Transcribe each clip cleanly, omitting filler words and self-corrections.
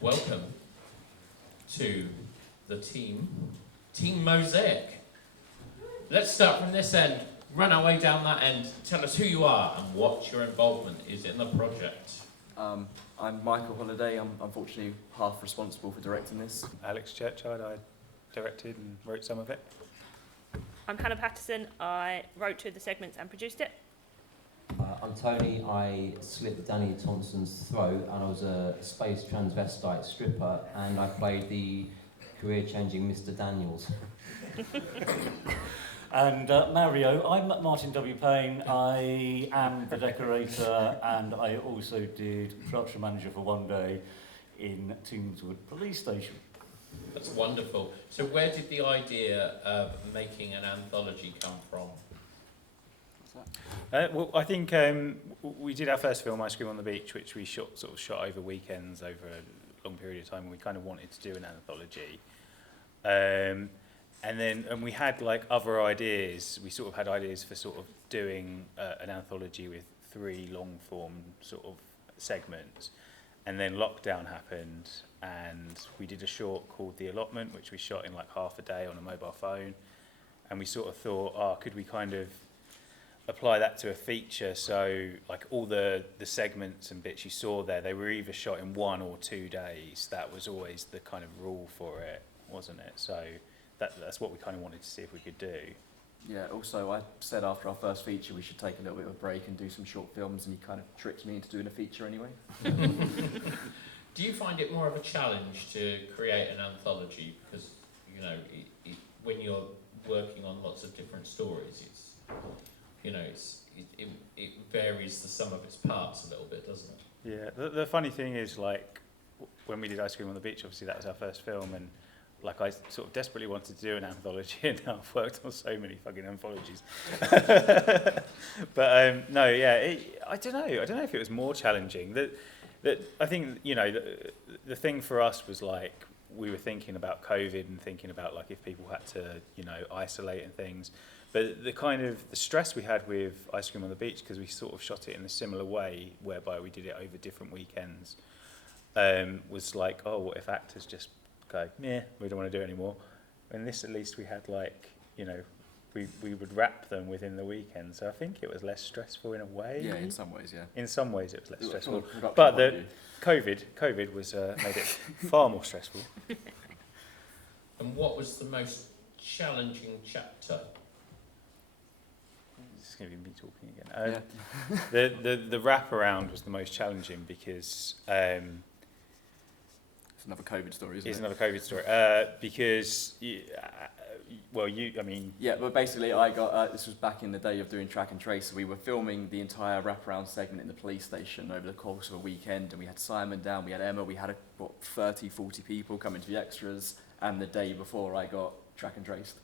Welcome to the Team Mosaic. Let's start from this end, run our way down that end. Tell us who you are and what your involvement is in the project. I'm Michael Holliday. I'm unfortunately half responsible for directing this. Alex Churchyard, I directed and wrote some of it. I'm Hannah Paterson. I wrote two of the segments and produced it. I'm Tony. I slit Danny Thompson's throat and I was a space transvestite stripper and I played the career-changing Mr. Daniels. And Mario, I'm Martin W. Payne. I am the decorator and I also did production manager for one day in Tombswood Police Station. That's wonderful. So where did the idea of making an anthology come from? Well, I think we did our first film, Ice Cream on the Beach, which we shot over weekends over a long period of time, and we kind of wanted to do an anthology. And we had like other ideas. We sort of had ideas for sort of doing an anthology with 3 long form sort of segments. And then lockdown happened and we did a short called The Allotment, which we shot in like half a day on a mobile phone. And we sort of thought, could we kind of apply that to a feature? So like all the segments and bits you saw there, they were either shot in 1 or 2 days. That was always the kind of rule for it, wasn't it? So that's what we kind of wanted to see if we could do. Yeah, also I said after our first feature we should take a little bit of a break and do some short films, and you kind of tricked me into doing a feature anyway. Do you find it more of a challenge to create an anthology? Because, you know, when you're working on lots of different stories, it varies the sum of its parts a little bit, doesn't it? Yeah, the funny thing is, like, when we did Ice Cream on the Beach, obviously that was our first film, and like I sort of desperately wanted to do an anthology, and now I've worked on so many fucking anthologies. But no, yeah, I don't know if it was more challenging. I think, you know, the thing for us was like we were thinking about COVID and thinking about like if people had to, you know, isolate and things. But the kind of the stress we had with Ice Cream on the Beach, because we sort of shot it in a similar way, whereby we did it over different weekends, was like, what if actors just go, yeah, we don't want to do it anymore. And this, at least we had like, you know, we would wrap them within the weekend. So I think it was less stressful in a way. Yeah, in some ways, yeah. In some ways it was less stressful. But the COVID was made it far more stressful. And what was the most challenging chapter? It's going to be me talking again. The wraparound was the most challenging because it's another COVID story, isn't it? It's another COVID story. Because, Yeah, but basically I got, this was back in the day of doing track and trace, so we were filming the entire wraparound segment in the police station over the course of a weekend, and we had Simon down, we had Emma, we had 30, 40 people coming to the extras, and the day before I got track and traced.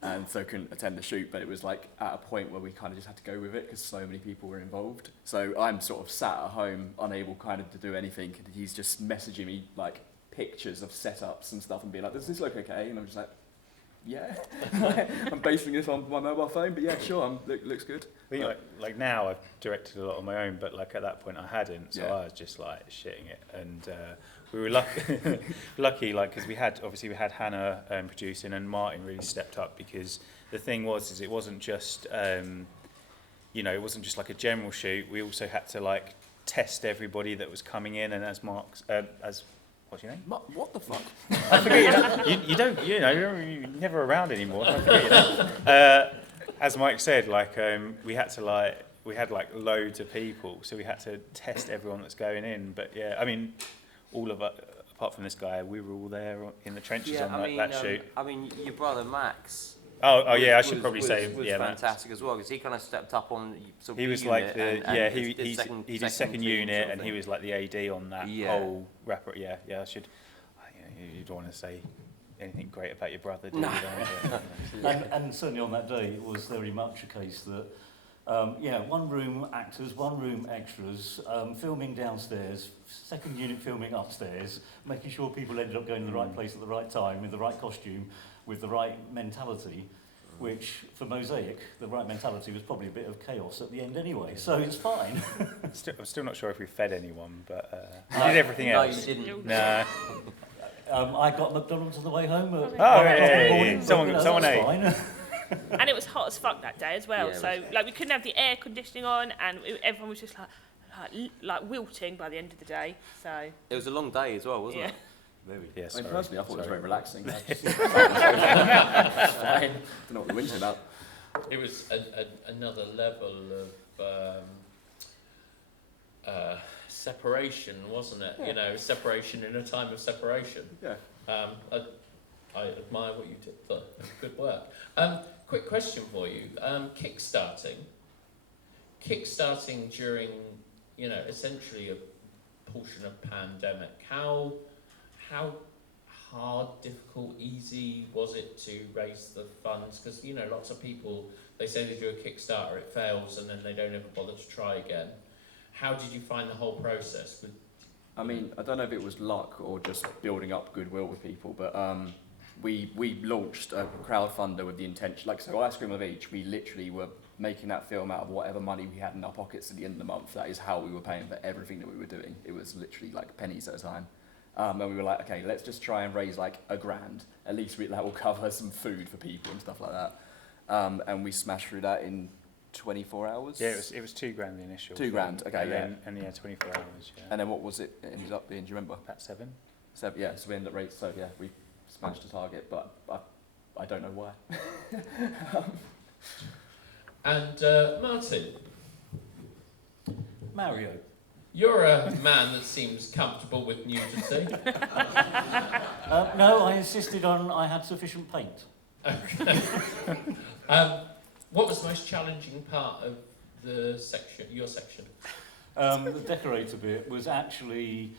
And so couldn't attend the shoot, but it was like at a point where we kind of just had to go with it because so many people were involved. So I'm sort of sat at home, unable kind of to do anything, and he's just messaging me like pictures of setups and stuff and being like, does this look okay? And I'm just like, yeah. I'm basing this on my mobile phone, but yeah, sure, looks good. I think like now I've directed a lot on my own, but like at that point I hadn't, so I was just like shitting it. And we were lucky, like, because we had Hannah producing, and Martin really stepped up, because the thing was it wasn't just it wasn't just like a general shoot. We also had to like test everybody that was coming in, and as Mark's what's your name? What the fuck? I forget you're never around anymore. I forget your name. As Mike said, like we had loads of people, so we had to test everyone that's going in. But yeah, I mean, all of us, apart from this guy, we were all there in the trenches on that shoot. I mean, your brother Max. I should probably say was fantastic as well, because he kind of stepped up on. He was like he did second unit, and he was like the AD on that whole rapper. Yeah, I should. You don't want to say anything great about your brother, do you? No. And certainly on that day, it was very much a case that, one room actors, one room extras, filming downstairs, second unit filming upstairs, making sure people ended up going to the right place at the right time, with the right costume, with the right mentality. which for Mosaic, the right mentality was probably a bit of chaos at the end anyway, so it's fine. I'm still not sure if we fed anyone, but we No, did everything no, else. you didn't. No. I got McDonald's on the way home. Oh, yeah. Someone ate. Fine. And it was hot as fuck that day as well. Yeah, it So was. like we couldn't have the air conditioning on, and everyone was just like wilting by the end of the day. So It was a long day as well, wasn't yeah. it? Yeah, I mean, sorry. personally, I thought it was Sorry. very relaxing. It's fine. Don't know what you're whinging about. It was another level of separation, wasn't it? You know, separation in a time of separation. Yeah. I admire what you did there. Good work. Quick question for you. Kickstarting during, you know, essentially a portion of pandemic. How hard, difficult, easy was it to raise the funds? Because, you know, lots of people, they say they do a Kickstarter, it fails, and then they don't ever bother to try again. How did you find the whole process? I mean, I don't know if it was luck or just building up goodwill with people, but we launched a crowdfunder with the intention, like, so Ice Cream on the Beach, we literally were making that film out of whatever money we had in our pockets at the end of the month. That is how we were paying for everything that we were doing. It was literally like pennies at a time. And we were like, okay, let's just try and raise like $1,000. At least that will cover some food for people and stuff like that. And we smashed through that in 24 hours. Yeah, it was $2,000 the initial. $2,000, okay, and yeah. Then, and yeah, 24 hours. Yeah. And then what was it ended up being? Do you remember? About 7. So yeah, so we ended up raising. So yeah, we smashed the target, but I don't know why. And Martin, Mario. you're a man that seems comfortable with nudity. No, I insisted on I had sufficient paint. What was the most challenging part of the section, your section? The decorator bit was actually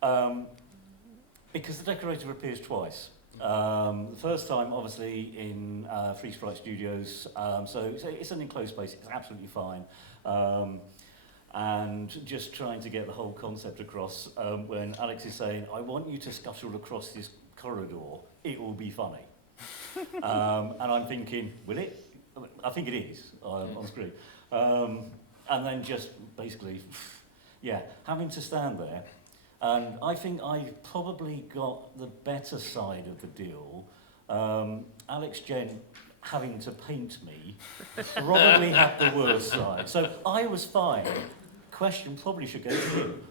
because the decorator appears twice. The first time, obviously, in Free Sprite Studios, so it's an enclosed space, it's absolutely fine. And just trying to get the whole concept across when Alex is saying, I want you to scuttle across this corridor, it will be funny. And I'm thinking, will it? I think it is on screen. And then just basically, yeah, having to stand there. And I think I probably got the better side of the deal. Alex Jen having to paint me probably had the worst side. So I was fine. Question probably should go to him.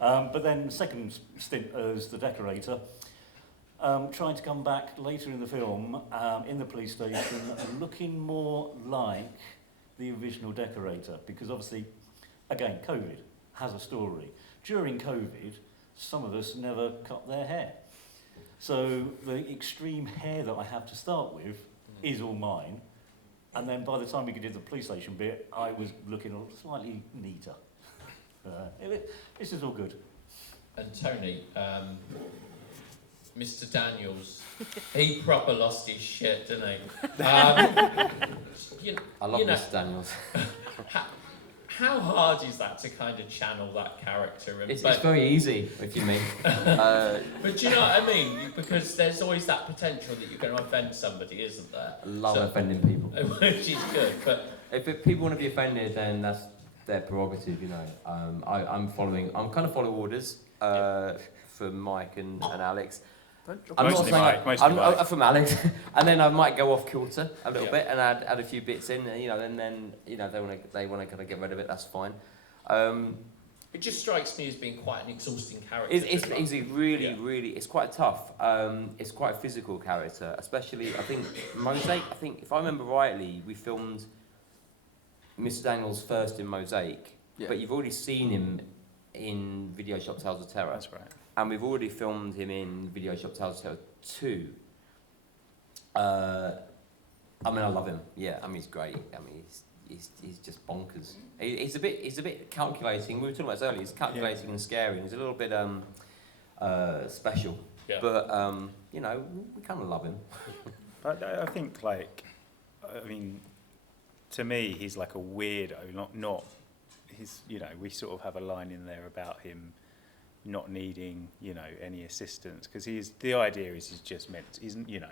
But then the second stint as the decorator, trying to come back later in the film in the police station looking more like the original decorator, because obviously, again, COVID has a story. During COVID, some of us never cut their hair. So the extreme hair that I have to start with is all mine. And then by the time we did the police station bit, I was looking slightly neater. This is all good. And Tony, Mr. Daniels, he proper lost his shit, didn't he? I love you know, Mr. Daniels. how hard is that to kind of channel that character? And It's very easy, if you mean. but do you know what I mean? Because there's always that potential that you're going to offend somebody, isn't there? I love So- offending people. Which is good, but If people want to be offended, then that's their prerogative, you know. I'm kind of following orders for Mike and Alex. I'm Mostly not saying Mike, mostly Mike. from Alex, and then I might go off kilter a little Yeah. bit and add a few bits in, you know, and then you know they want to kind of get rid of it. That's fine. it just strikes me as being quite an exhausting character. It's really, Yeah. really, it's quite tough. It's quite a physical character, especially, I think, Mosaic, if I remember rightly, we filmed Mr. Daniels first in Mosaic, Yeah. but you've already seen him in Video Shop Tales of Terror. That's right. And we've already filmed him in Video Shop Tales of Terror 2. I mean, I love him. Yeah, I mean, he's great. I mean, he's just bonkers. He's a bit calculating. We were talking about this earlier. He's calculating and scary. He's a little bit special. Yeah. But you know, we kind of love him. But I think, like, I mean, to me, he's like a weirdo. Not. He's, you know, we sort of have a line in there about him not needing, you know, any assistance, because the idea is he's just meant, you know,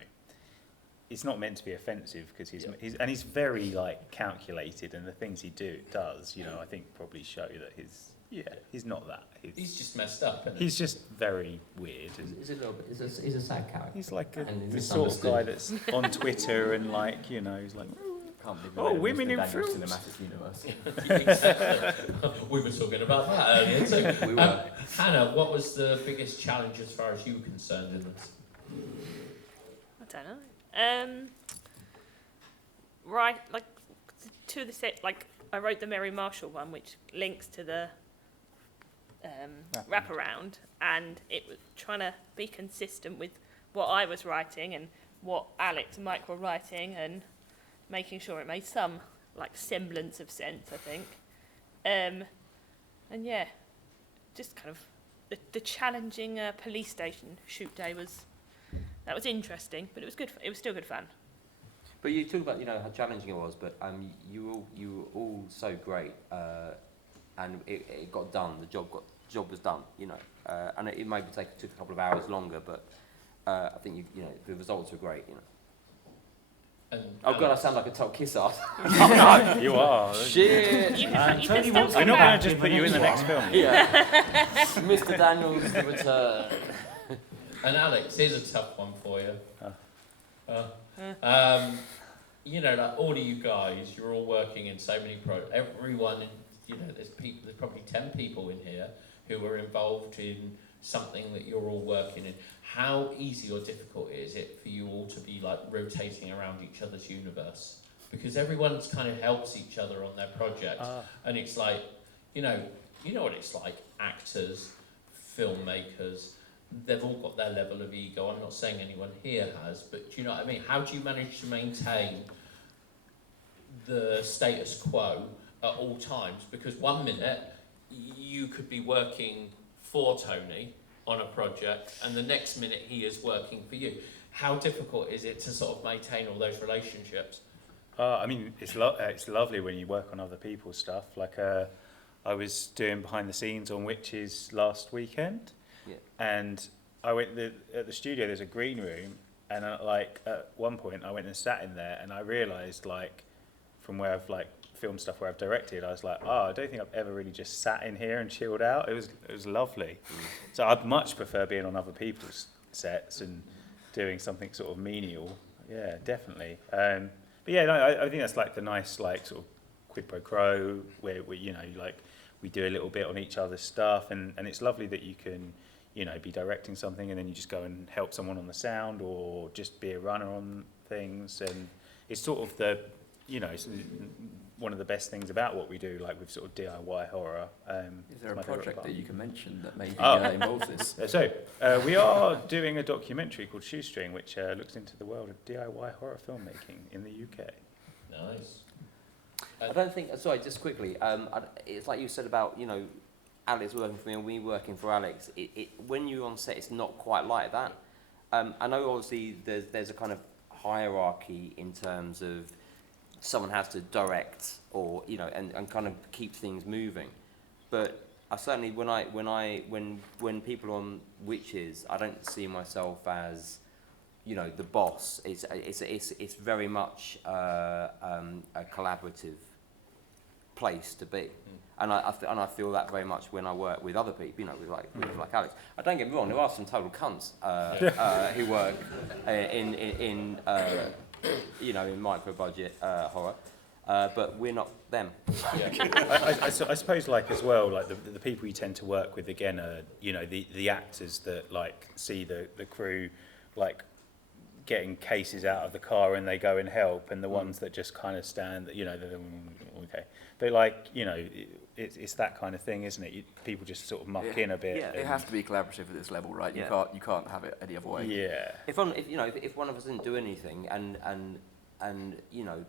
it's not meant to be offensive because he's very like calculated, and the things he does, you know, I think probably show that he's not that. He's just messed up, isn't he? He's just very weird. And He's a little bit. He's a sad character. he's like And the sort of guy that's on Twitter and like, you know, he's like, Can't believe Oh, we women in Mr. Daniels films. Cinematic Universe. Exactly. We were talking about that earlier too. We were. Hannah, what was the biggest challenge as far as you were concerned in this? I don't know. Right, like to the set, like I wrote the Mary Marshall one, which links to the wraparound, and it was trying to be consistent with what I was writing and what Alex and Mike were writing, and making sure it made some like semblance of sense, I think. And yeah, just kind of the challenging police station shoot day was interesting, but it was good. It was still good fun. But you talk about, you know, how challenging it was, but you were all so great, and it got done. The job was done, you know, and it maybe took a couple of hours longer, but I think you know the results were great, you know. And Oh God, I sound like a top kiss ass. no, you are. Shit. You can Tony still wants We're come not back. going to just put you in the next film. Yeah. Mr. Daniels, the return. And Alex, here's a tough one for you. You know, like all of you guys, you're all working in so many projects. Everyone, you know, there's probably 10 people in here who are involved in something that you're all working in. How easy or difficult is it for you all to be like rotating around each other's universe? Because everyone's kind of helps each other on their project, and it's like, you know what it's like. Actors, filmmakers, they've all got their level of ego. I'm not saying anyone here has, but do you know what I mean? How do you manage to maintain the status quo at all times? Because 1 minute you could be working for Tony on a project, and the next minute he is working for you. How difficult is it to sort of maintain all those relationships? I mean, it's lovely when you work on other people's stuff. Like I was doing behind the scenes on Witches last weekend, and I went at the studio. There's a green room, and like at one point I went and sat in there, and I realised, like, from where I've like filmed stuff where I've directed, I was like, I don't think I've ever really just sat in here and chilled out. It was lovely. So I'd much prefer being on other people's sets and doing something sort of menial. Yeah, definitely. But yeah, no, I think that's like the nice like sort of quid pro quo where you know, like we do a little bit on each other's stuff, and it's lovely that you can, you know, be directing something and then you just go and help someone on the sound or just be a runner on things, and it's sort of the, you know, it's one of the best things about what we do, like with sort of DIY horror. Is there a project that you can mention that maybe involves this? So, we are doing a documentary called Shoestring, which looks into the world of DIY horror filmmaking in the UK. Nice. I don't think. Sorry, just quickly. It's like you said about, you know, Alex working for me and we working for Alex. When you're on set, it's not quite like that. I know obviously there's a kind of hierarchy in terms of someone has to direct or, you know, and kind of keep things moving. But I certainly when people are on Witches, I don't see myself as, you know, the boss. It's very much a collaborative place to be, and I feel that very much when I work with other people, you know, with like Alex. I don't get me wrong, there are some total cunts who work in you know, in micro budget horror, but we're not them. I suppose, like, as well, like the people you tend to work with again are, you know, the actors that like see the crew like getting cases out of the car and they go and help, and the ones that just kind of stand, you know, okay. But like, you know, it's that kind of thing, isn't it? People just sort of muck in a bit. Yeah, it has to be collaborative at this level, right? Yeah. You can't have it any other way. Yeah. If one of us didn't do anything and you know,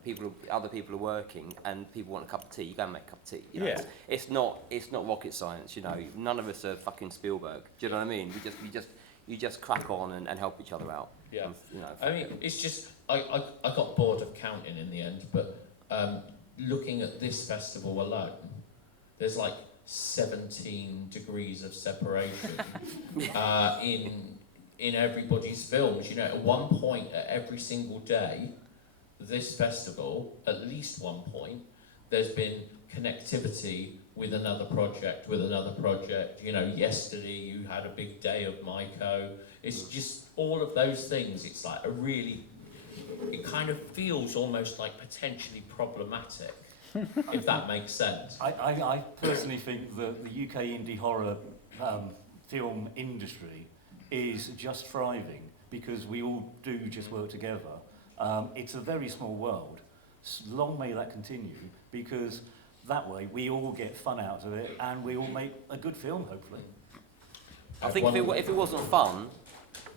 other people are working and people want a cup of tea, you go and make a cup of tea. You know? Yeah. It's not rocket science, you know. None of us are fucking Spielberg. Do you know what I mean? You just crack on and help each other out. Yeah. And, you know, I mean, it's just, I got bored of counting in the end, but looking at this festival alone, there's like 17 degrees of separation in in everybody's films. You know, at one point, at every single day, this festival, at least one point, there's been connectivity with another project, You know, yesterday you had a big day of Myco. It's just all of those things. It's like it kind of feels almost like potentially problematic, if that makes sense. I personally think that the UK indie horror film industry is just thriving because we all do just work together. It's a very small world. Long may that continue, because that way we all get fun out of it and we all make a good film, hopefully. I think if it wasn't fun,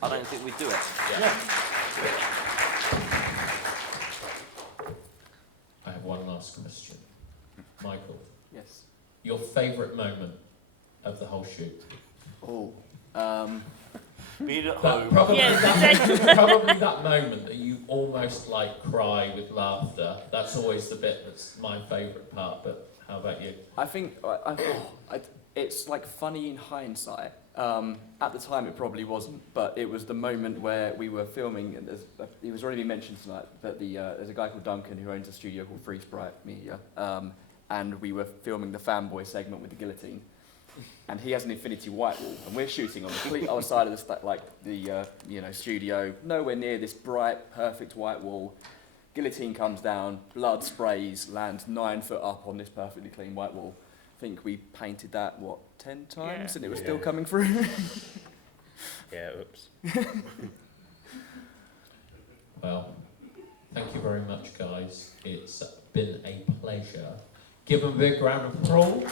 I don't think we'd do it. Yeah. I have one last question. Michael, Yes. your favourite moment of the whole shoot? Oh. Being at That, home. probably, Yeah, probably that moment that you almost like cry with laughter. That's always the bit that's my favourite part, but how about you? I think it's like funny in hindsight. At the time, it probably wasn't, but it was the moment where we were filming. And it was already been mentioned tonight that there's a guy called Duncan who owns a studio called Free Sprite Media, and we were filming the fanboy segment with the guillotine. And he has an infinity white wall, and we're shooting on the complete other side of the studio, nowhere near this bright, perfect white wall. Guillotine comes down, blood sprays, lands 9 foot up on this perfectly clean white wall. I think we painted that 10 times, and it was still coming through. Yeah, oops. Well, thank you very much, guys. It's been a pleasure. Give them a big round of applause.